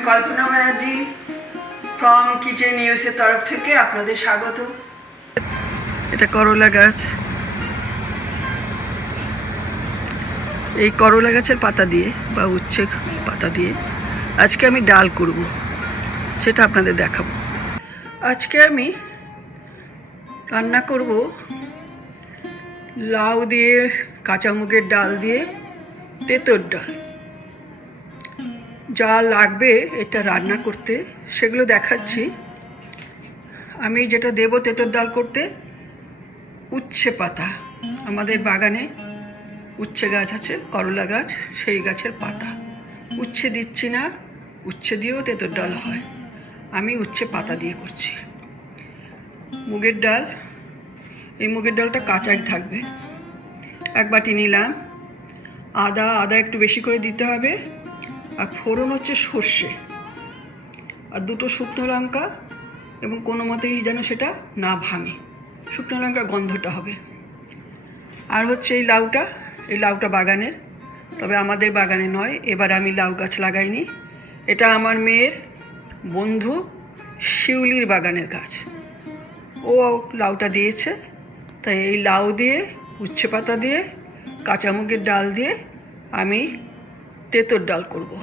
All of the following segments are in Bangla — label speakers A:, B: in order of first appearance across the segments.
A: আমি কল্পনা ব্যানার্জি ফ্রম কিচেন নিউজের তরফ থেকে আপনাদের স্বাগত। এটা করলা গাছ। এই করলা গাছের পাতা দিয়ে বা উচ্ছে পাতা দিয়ে আজকে আমি ডাল করব, সেটা আপনাদের দেখাবো। আজকে আমি রান্না করব লাউ দিয়ে কাঁচা মুগের ডাল দিয়ে, তেঁতোর ডাল। যা লাগবে এটা রান্না করতে, সেগুলো দেখাচ্ছি। আমি যেটা দেবো তেঁতোর ডাল করতে, উচ্ছে পাতা। আমাদের বাগানে উচ্ছে গাছ আছে, করলা গাছ, সেই গাছের পাতা। উচ্ছে দিচ্ছি না, উচ্ছে দিয়েও তেঁতোর ডাল হয়। আমি উচ্ছে পাতা দিয়ে করছি। মুগের ডাল, এই মুগের ডালটা কাঁচাই থাকবে। এক বাটি নিলাম। আদা আদা একটু বেশি করে দিতে হবে। আর ফোড়ন হচ্ছে সর্ষে। আর দুটো শুকনো লঙ্কা এবং কোনো মতেই যেন সেটা না ভাঙে। শুকনো লঙ্কার গন্ধটা হবে। আর হচ্ছে এই লাউটা এই লাউটা বাগানের। তবে আমাদের বাগানে নয়, এবার আমি লাউ গাছ লাগাইনি। এটা আমার মেয়ের বন্ধু শিউলির বাগানের গাছ। ও লাউটা দিয়েছে। তাই এই লাউ দিয়ে, উচ্ছে পাতা দিয়ে, কাঁচামুগের ডাল দিয়ে আমি তেঁতোর ডাল করব।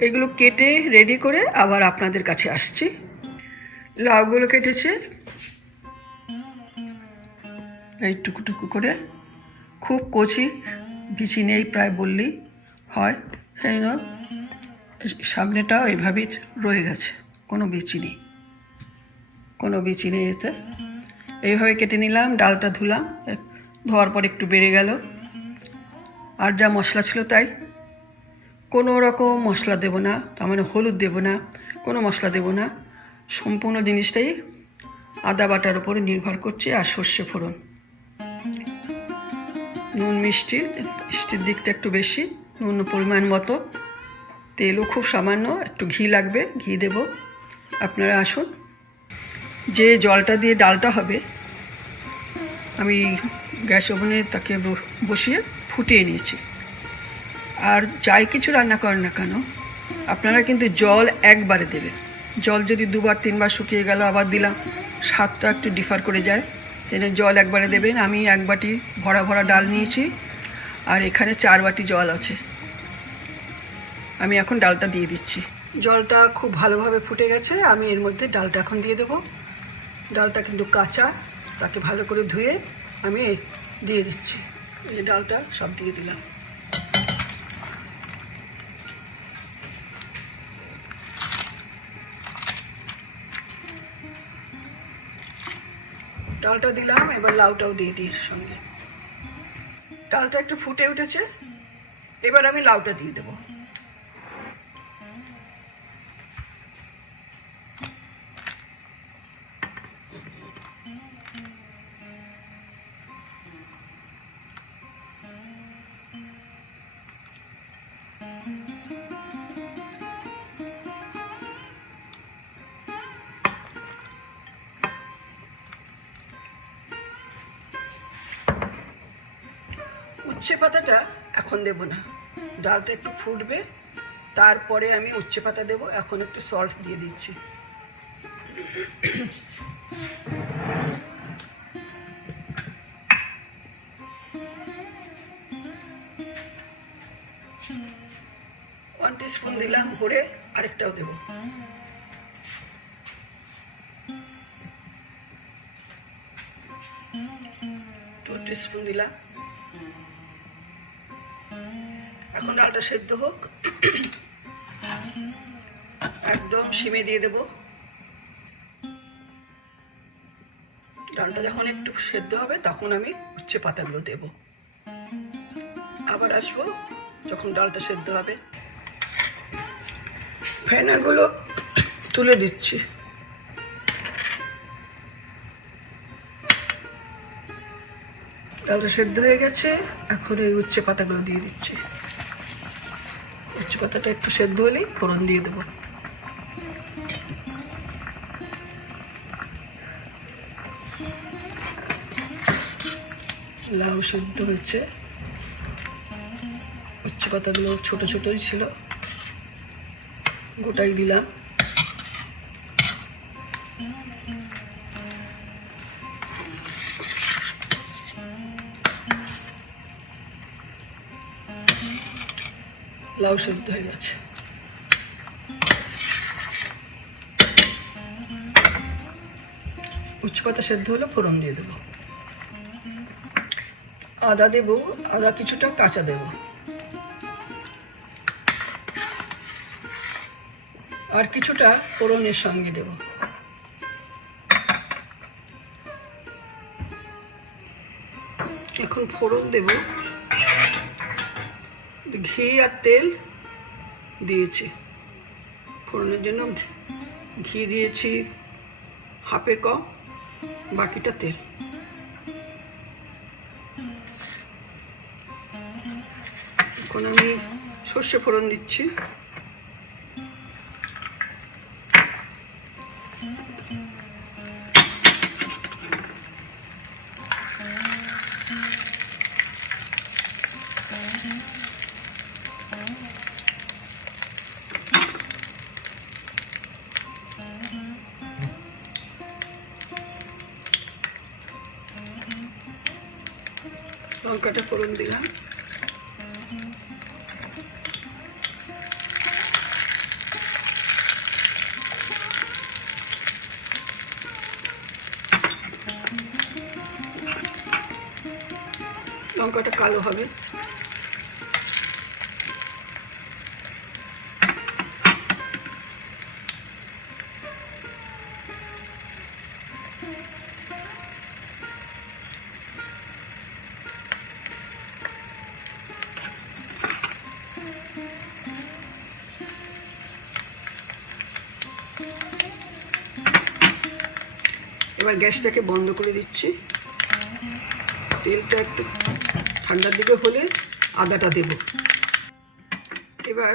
A: এগুলো কেটে রেডি করে আবার আপনাদের কাছে আসছি। লাউগুলো কেটেছে। এই টুকু টুকু করে। খুব কচি, বিচি নেই প্রায় বললেই হয়। সেই না? সামনেটাও এইভাবেই রয়ে গেছে। কোনো বিচি নেই। কোনো বিচি নেই এতে। এইভাবে কেটে নিলাম, ডালটা ধুলাম। ধোয়ার পর একটু বেড়ে গেল। আর যা মশলা ছিল তাই। কোনো রকম মশলা দেব না, তার মানে হলুদ দেব না, কোনো মশলা দেব না। সম্পূর্ণ জিনিসটাই আদা বাটার উপরে নির্ভর করছে আর সর্ষে ফোড়ন। নুন মিষ্টি, মিষ্টির দিকটা একটু বেশি, নুন পরিমাণ মতো। তেলও খুব সামান্য, একটু ঘি লাগবে, ঘি দেব। আপনারা আসুন। যে জলটা দিয়ে ডালটা হবে, আমি গ্যাস ওভেনে তাকে বসিয়ে ফুটিয়ে নিয়েছি। আর যাই কিছু রান্না করেন না কেন, আপনারা কিন্তু জল একবারে দেবেন। জল যদি দুবার, তিনবার শুকিয়ে গেল, আবার দিলাম, স্বাদটা একটু ডিফার করে যায়। এনে জল একবারে দেবেন। আমি এক বাটি ভরা ভরা ডাল নিয়েছি, আর এখানে চার বাটি জল আছে। আমি এখন ডালটা দিয়ে দিচ্ছি। জলটা খুব ভালোভাবে ফুটে গেছে। আমি এর মধ্যে ডালটা এখন দিয়ে দেবো। ডালটা কিন্তু কাঁচা, তাকে ভালো করে ধুয়ে আমি দিয়ে দিচ্ছি। এই ডালটা সব দিয়ে দিলাম। ডালটা দিলাম, এবার লাউটাও দিয়ে দিই সঙ্গে। ডালটা একটু ফুটে উঠেছে, এবার আমি লাউটা দিয়ে দেবো। উচ্ছে পাতাটা এখন দেব না। ডালটা একটু ফুটবে, তারপরে আমি উচ্ছে পাতা দেবো, এখন একটু সল্ট দিয়ে দিচ্ছি। ওয়ান স্পুন দিলাম, ভরে আরেকটাও দেবো। টু স্পুন দিলাম। এখন ডালটা সেদ্ধ হোক। একদম সিমে দিয়ে দেব। ডালটা যখন একটু সেদ্ধ হবে, তখন আমি উচ্ছে পাতাগুলো দেব। আবার আসব যখন ডালটা সেদ্ধ হবে। ফেনাগুলো তুলে দিচ্ছি। ডালটা সেদ্ধ হয়ে গেছে, এখন এই উচ্ছে পাতাগুলো দিয়ে দিচ্ছি। উচ্ছে পাতাটা একটু সেদ্ধ হলেই ফোড়ন দিয়ে দেবো। লাউ সেদ্ধ হয়েছে। উচ্ছে পাতাগুলো ছোট ছোটই ছিল। গোটাই দিলাম। লাউ সেদ্ধ হয়ে গেছে। উচ্ছে পাতা সেদ্ধ হলে ফোড়ন দিয়ে দেবো। আদা দেবো, আদা কিছুটা কাঁচা দেবো। আর কিছুটা ফোড়নের সঙ্গে দেব। এখন ফোড়ন দেব। ঘি আর তেল দিয়েছি। ফোড়নের জন্য ঘি দিয়েছি হাফের কম বাকিটা তেল। এখন আমি সর্ষে ফোড়ন দিচ্ছি। লঙ্কাটা ফোড়ন দিলাম। লঙ্কাটা কালো হবে। এবার গ্যাসটাকে বন্ধ করে দিচ্ছি। তেলটা একটু ঠান্ডার দিকে হলে আদাটা দেব। এবার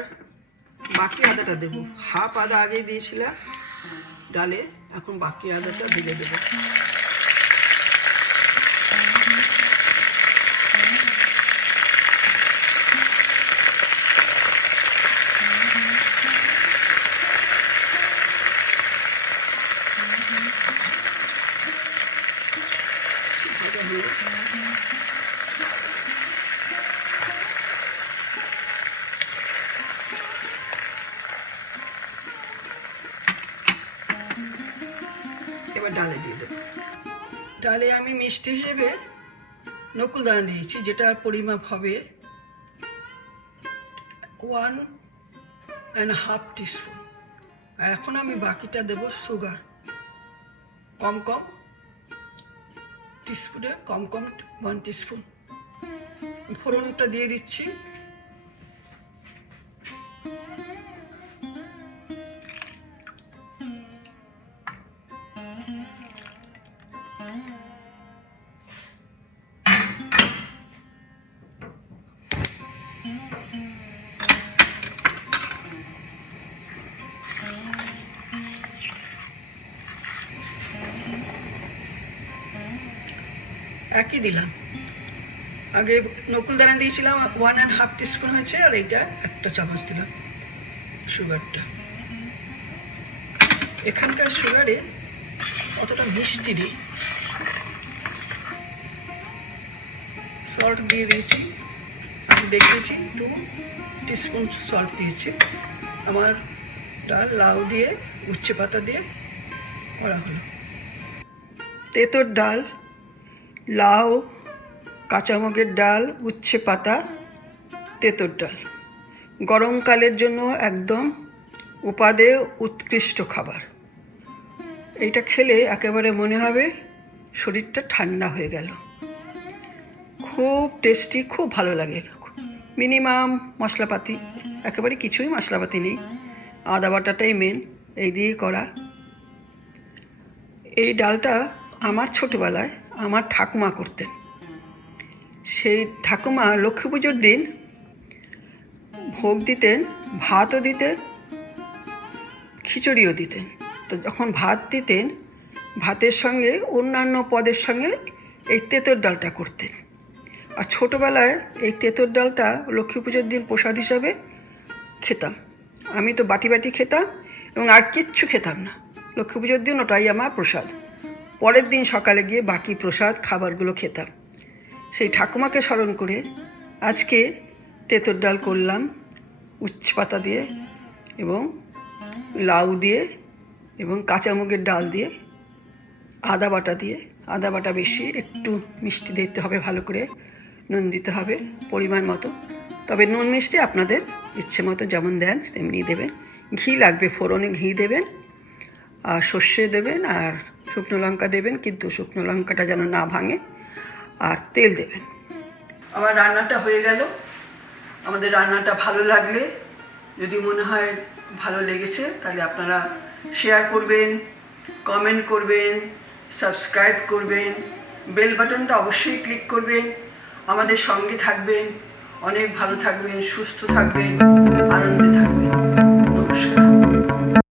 A: বাকি আদাটা দেব। হাফ আদা আগে দিয়েছিলাম। ডালে এখন বাকি আদাটা দেব। ভাজা হয়ে এবার ডালে দিয়ে দেবো। ডালে আমি মিষ্টি হিসেবে নকুলদানা দিয়েছি যেটার পরিমাপ হবে ওয়ান অ্যান্ড হাফ টিস্পুন আর এখন আমি বাকিটা দেব সুগার কম কম। টিস্পুনে কম কম ওয়ান টিস্পুন ফোড়নটা দিয়ে দিচ্ছি। একই দিলাম। আগে নকুল দানা দিয়েছিলাম ওয়ান অ্যান্ড হাফ টিস্পুন হয়েছে, আর এইটা একটা চামচ দিলাম, সুগারটা। এখানকার সুগারে অতটা মিষ্টি নেই সল্ট দিয়ে দিয়েছি, আমি দেখেছি টু টিস্পুন সল্ট দিয়েছি। আমার ডাল লাউ দিয়ে, উচ্ছে পাতা দিয়ে করা হলো। তেঁতোর ডাল লাউ, কাঁচামগের ডাল, উচ্ছে পাতা, তেঁতোর ডাল। গরমকালের জন্য একদম উপাদেয় উৎকৃষ্ট খাবার। এইটা খেলে একেবারে মনে হবে শরীরটা ঠান্ডা হয়ে গেল। খুব টেস্টি খুব ভালো লাগে। মিনিমাম মশলাপাতি, একেবারে কিছুই মশলাপাতি নেই। আদা বাটাটাই মেন এই দিয়েই করা। এই ডালটা আমার ছোটবেলায় আমার ঠাকুমা করতেন। সেই ঠাকুমা লক্ষ্মী পুজোর দিন ভোগ দিতেন, ভাতও দিতেন, খিচুড়িও দিতেন। তো যখন ভাত দিতেন, ভাতের সঙ্গে অন্যান্য পদের সঙ্গে এই তেঁতোর ডালটা করতেন। আর ছোটোবেলায় এই তেঁতোর ডালটা লক্ষ্মী পুজোর দিন প্রসাদ হিসাবে খেতাম। আমি তো বাটি বাটি খেতাম এবং আর কিচ্ছু খেতাম না। লক্ষ্মী পুজোর দিন ওটাই আমার প্রসাদ। পরের দিন সকালে গিয়ে বাকি প্রসাদ, খাবারগুলো খেতাম। সেই ঠাকুমাকে স্মরণ করে আজকে তেঁতুর ডাল করলাম, উচ্ছে পাতা দিয়ে এবং লাউ দিয়ে এবং কাঁচামুগের ডাল দিয়ে, আদা বাটা দিয়ে। আদা বাটা বেশি, একটু মিষ্টি দিতে হবে, ভালো করে নুন দিতে হবে পরিমাণ মতো। তবে নুন মিষ্টি আপনাদের ইচ্ছে মতো যেমন দেন, তেমনি দেবেন। ঘি লাগবে, ফোড়নে ঘি দেবেন, আর সর্ষে দেবেন, আর শুকনো লঙ্কা দেবেন, কিন্তু শুকনো লঙ্কাটা যেন না ভাঙে, আর তেল দেবেন। আমার রান্নাটা হয়ে গেল। আমাদের রান্নাটা ভালো লাগলে, যদি মনে হয় ভালো লেগেছে, তাহলে আপনারা শেয়ার করবেন কমেন্ট করবেন সাবস্ক্রাইব করবেন বেল বাটনটা অবশ্যই ক্লিক করবেন। আমাদের সঙ্গে থাকবেন, অনেক ভালো থাকবেন, সুস্থ থাকবেন, আনন্দে থাকবেন।